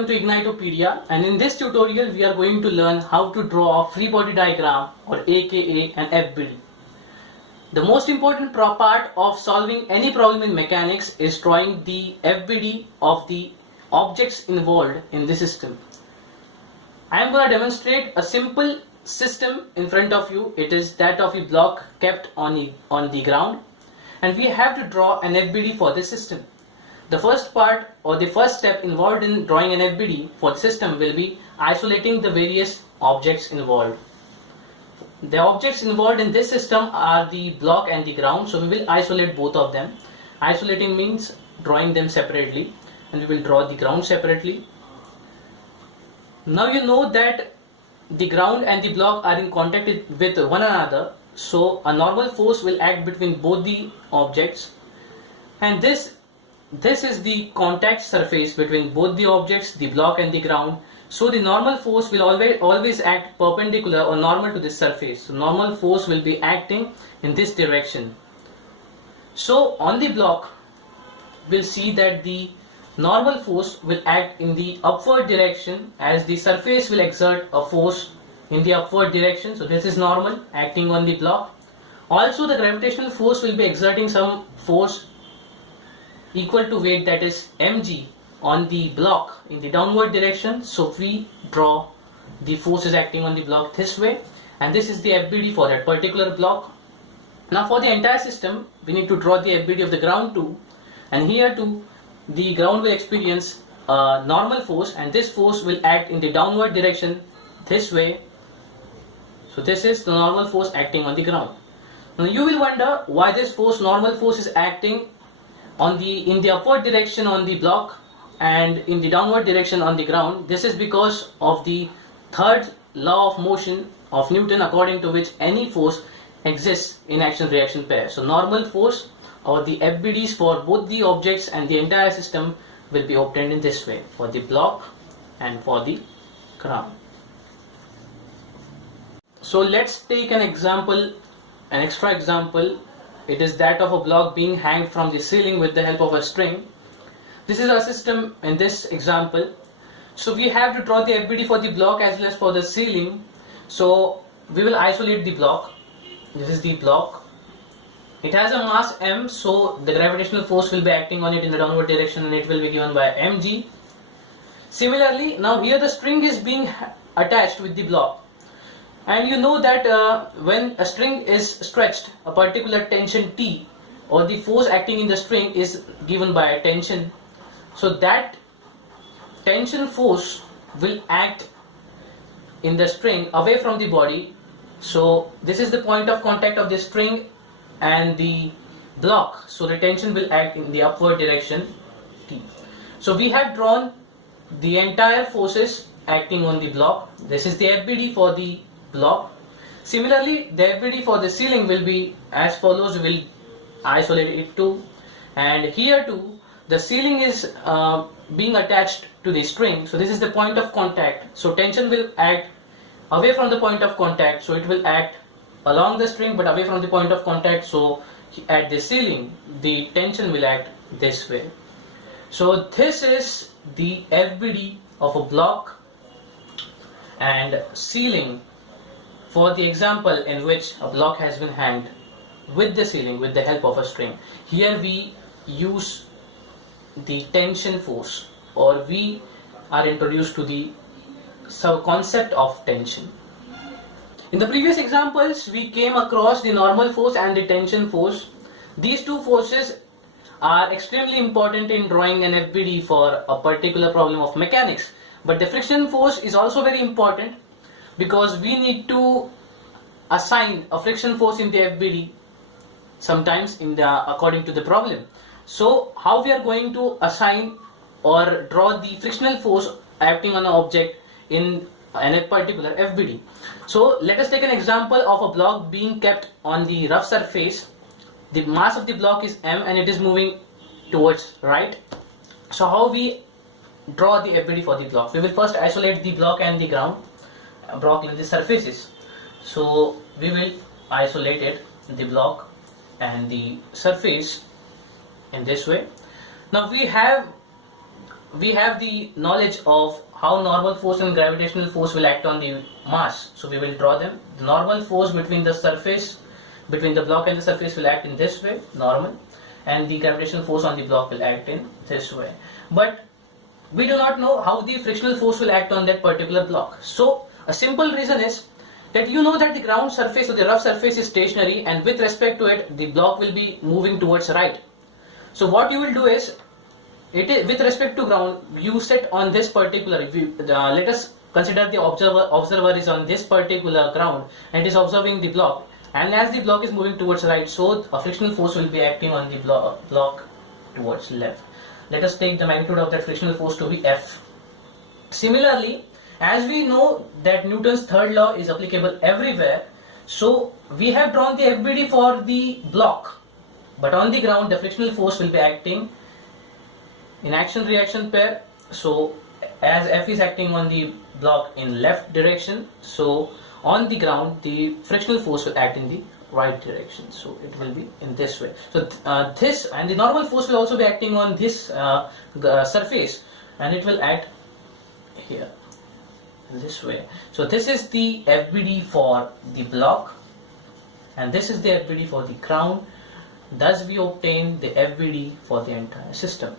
welcome to Ignitopedia, and in this tutorial we are going to learn how to draw a free body diagram, or aka an FBD. The most important part of solving any problem in mechanics is drawing the FBD of the objects involved in the system. I am going to demonstrate a simple system in front of you. It is that of a block kept on the ground, and we have to draw an FBD for this system. The first part or the first step involved in drawing an FBD for the system will be isolating the various objects involved. The objects involved in this system are the block and the ground, so we will isolate both of them. Isolating means drawing them separately, and we will draw the ground separately. Now you know that the ground and the block are in contact with one another, so a normal force will act between both the objects, and this is the contact surface between both the objects, the block and the ground. So the normal force will always act perpendicular or normal to this surface. So normal force will be acting in this direction. So on the block we'll see that the normal force will act in the upward direction, as the surface will exert a force in the upward direction. So this is normal acting on the block. Also the gravitational force will be exerting some force equal to weight, that is mg, on the block in the downward direction. So we draw the forces acting on the block this way, and this is the FBD for that particular block. Now for the entire system we need to draw the FBD of the ground too, and here too the ground will experience a normal force, and this force will act in the downward direction this way. So this is the normal force acting on the ground. Now you will wonder why this normal force is acting in the upward direction on the block and in the downward direction on the ground. This is because of the third law of motion of Newton, according to which any force exists in action-reaction pair. So normal force or the FBDs for both the objects and the entire system will be obtained in this way, for the block and for the ground. So let's take an example, an extra example. It is that of a block being hanged from the ceiling with the help of a string. This is our system in this example. So we have to draw the FBD for the block as well as for the ceiling. So we will isolate the block. This is the block. It has a mass m, so the gravitational force will be acting on it in the downward direction, and it will be given by mg. Similarly, now here the string is being attached with the block. And you know that when a string is stretched, a particular tension T, or the force acting in the string, is given by a tension. So that tension force will act in the string away from the body. So this is the point of contact of the string and the block. So the tension will act in the upward direction T. So we have drawn the entire forces acting on the block. This is the FBD for the block. Similarly, the FBD for the ceiling will be as follows. We will isolate it too, and here too the ceiling is being attached to the string. So this is the point of contact. So tension will act away from the point of contact, so it will act along the string but away from the point of contact. So at the ceiling the tension will act this way. So this is the FBD of a block and ceiling for the example in which a block has been hanged with the ceiling with the help of a string. Here we use the tension force, or we are introduced to the concept of tension. In the previous examples we came across the normal force and the tension force. These two forces are extremely important in drawing an FBD for a particular problem of mechanics, but the friction force is also very important, because we need to assign a friction force in the FBD sometimes according to the problem. So how we are going to assign or draw the frictional force acting on an object in a particular FBD? So let us take an example of a block being kept on the rough surface. The mass of the block is m and it is moving towards right. So how we draw the FBD for the block? We will first isolate the block and the ground, block and the surfaces. So we will isolate it, the block and the surface, in this way. Now we have we have the knowledge of how normal force and gravitational force will act on the mass. So we will draw them. The normal force between the surface, between the block and the surface will act in this way, normal, and the gravitational force on the block will act in this way. But we do not know how the frictional force will act on that particular block. So a simple reason is that you know that the ground surface or the rough surface is stationary, and with respect to it the block will be moving towards right. So what you will do is, with respect to ground, you set on this particular, let us consider the observer is on this particular ground and is observing the block, and as the block is moving towards right, so a frictional force will be acting on the block towards left. Let us take the magnitude of that frictional force to be F. Similarly, as we know that Newton's third law is applicable everywhere, so we have drawn the FBD for the block, but on the ground the frictional force will be acting in action-reaction pair. So as F is acting on the block in left direction, so on the ground the frictional force will act in the right direction, so it will be in this way. So this and the normal force will also be acting on this surface, and it will act here this way. So this is the FBD for the block, and this is the FBD for the ground. Thus we obtain the FBD for the entire system.